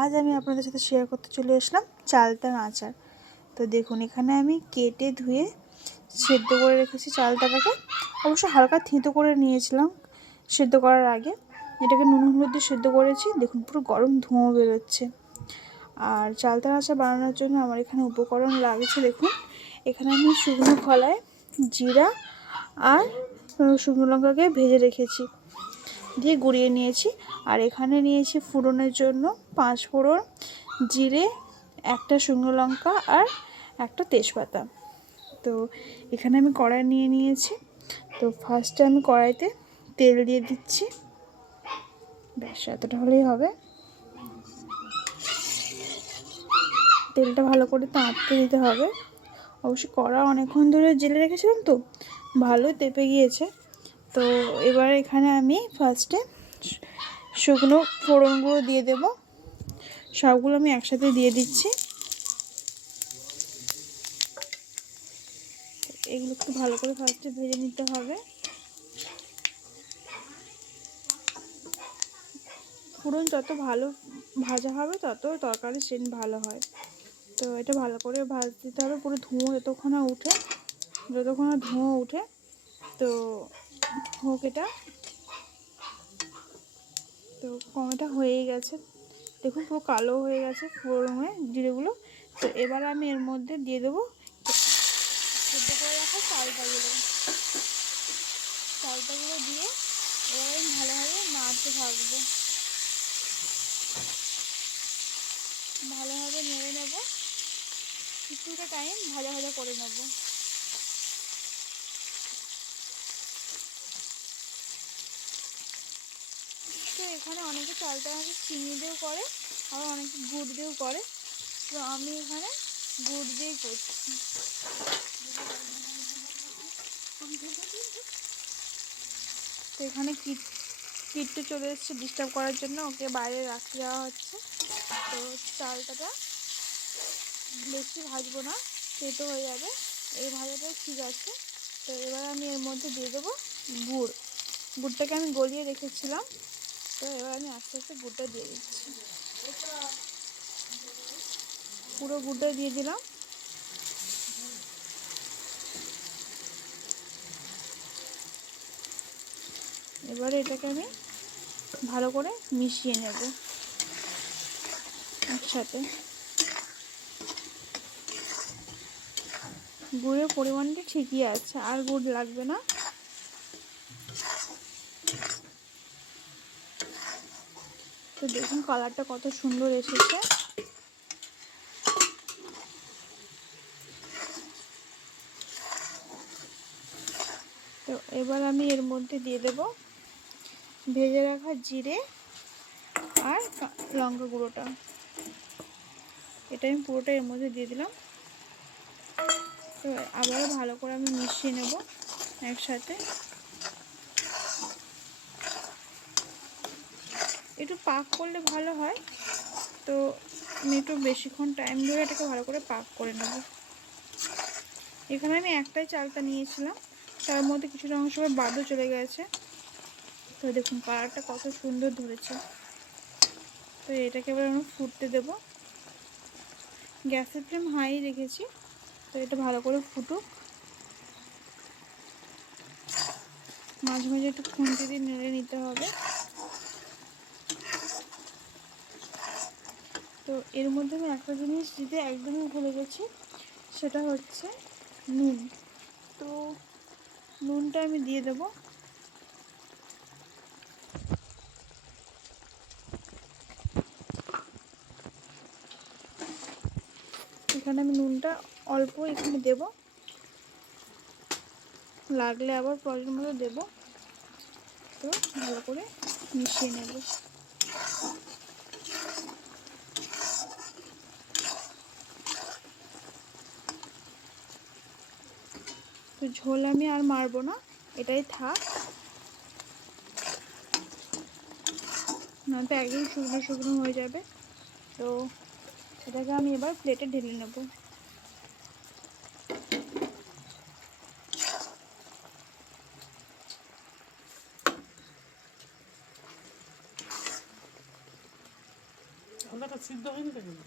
আজ আমি আপনাদের সাথে শেয়ার করতে চলে আসলাম চালতার আচার। তো দেখুন, এখানে আমি কেটে ধুয়ে সেদ্ধ করে রেখেছি চালতাটাকে। অবশ্য হালকা থেঁতো করে নিয়েছিলাম সেদ্ধ করার আগে। এটাকে নুন হলুদ দিয়ে সেদ্ধ করেছি। দেখুন পুরো গরম ধোঁয়া বেরোচ্ছে। আর চালতার আচার বানানোর জন্য আমার এখানে উপকরণ লাগছে। দেখুন, এখানে আমি শুকনো খোলায় জিরা আর শুকনো লঙ্কাকে ভেজে রেখেছি, দিয়ে গুঁড়িয়ে নিয়েছি। আর এখানে নিয়েছি ফোড়নের জন্য 5 ফোড়ন, জিরে, একটা শুকনো লঙ্কা আর একটা তেজপাতা। তো এখানে আমি কড়াই নিয়ে নিয়েছি। তো ফার্স্টে আমি কড়াইতে তেল দিয়ে দিচ্ছি। ব্যাস এতটা হলেই হবে। তেলটা ভালো করে তাঁততে দিতে হবে। অবশ্য কড়া অনেকক্ষণ ধরে জেলে রেখেছিলাম, তো ভালোই তেপে গিয়েছে। তো এবার এখানে আমি ফার্স্টে শুকনো ফোড়নগুলো দিয়ে দেব। সবগুলো আমি একসাথে দিয়ে দিচ্ছি। এগুলো একটু ভালো করে ফার্স্টে ভেজে নিতে হবে। ফোড়ন যত ভালো ভাজা হবে তত তরকারির সেন্ট ভালো হয়। তো এটা ভালো করে ভাজতে দিতে হবে, পুরো ধোঁয়া যতক্ষণ না ধোঁয়া উঠে তো হোক এটা। তো কমেটা হয়েই গেছে, দেখুন পুরো কালো হয়ে গেছে ফোড়নে জিরেগুলো। তো এবার আমি এর মধ্যে দিয়ে দেবো সেদ্ধ করে রাখা চালটাগুলো দিয়ে এবার আমি ভালোভাবে নাড়তে থাকবো। ভালোভাবে নেড়ে নেব, কিছুটা টাইম ভাজা ভাজা করে নেব। তো এখানে অনেকে চালটা আমাকে চিনি দিয়েও করে, আবার অনেকে গুড় দিয়েও করে। তো আমি এখানে গুড় দিয়েই করছি। তো এখানে কিট্টু চলে এসেছে ডিস্টার্ব করার জন্য, ওকে বাইরে রাখতে দেওয়া হচ্ছে। তো চালটাটা বেশি ভাজবো না, তেতো হয়ে যাবে, এই ভাজাটাও ঠিক আছে। তো এবার আমি এর মধ্যে দিয়ে দেবো গুড়টাকে আমি গলিয়ে রেখেছিলাম। তো এবার আমি আস্তে আস্তে গুড়টা দিয়ে দিচ্ছি। পুরো গুড়টা দিয়ে দিলাম। এবারে এটাকে আমি ভালো করে মিশিয়ে নেব একসাথে। গুড়ের পরিমাণটা ঠিকই আছে, আর গুড় লাগবে না। তো দেখুন কালারটা কত সুন্দর এসেছে। তো এবার আমি এর মধ্যে দিয়ে দেব ভেজে রাখা জিরে আর লঙ্কা গুঁড়োটা। এটা আমি পুরোটা এর মধ্যে দিয়ে দিলাম। তো আবারও ভালো করে আমি মিশিয়ে নেব একসাথে। একটু পাক করলে ভালো হয়, তো আমি একটু বেশিক্ষণ টাইম ধরে এটাকে ভালো করে পাক করে নেব। এখানে আমি একটাই চালতা নিয়েছিলাম, তার মধ্যে কিছুটা অংশ বাদও চলে গেছে। তো দেখুন কালারটা কত সুন্দর ধরেছে। তো এটাকে এবার আমি ফুটতে দেব। গ্যাসের ফ্লেম হাই রেখেছি। তো এটা ভালো করে ফুটুক, মাঝে মাঝে একটু খুন্তি দিয়ে নেড়ে নিতে হবে। তো এর মধ্যে আমি একটা জিনিস দিতে একদমই ভুলে গেছি, সেটা হচ্ছে নুন। তো নুনটা আমি দিয়ে দেবো। এখানে আমি নুনটা অল্প এখানে দেব, লাগলে আবার প্রয়োজন মতো দেবো। তো ভালো করে মিশিয়ে নেব। তো ঝোল আমি আর মারবো না, এটাই থাক, নয়তো একদম শুকনো শুকনো হয়ে যাবে। তো এটাকে আমি এবার প্লেটে ঢেলে নেব। চালটাটা সিদ্ধ হয়নি তো কিন্তু।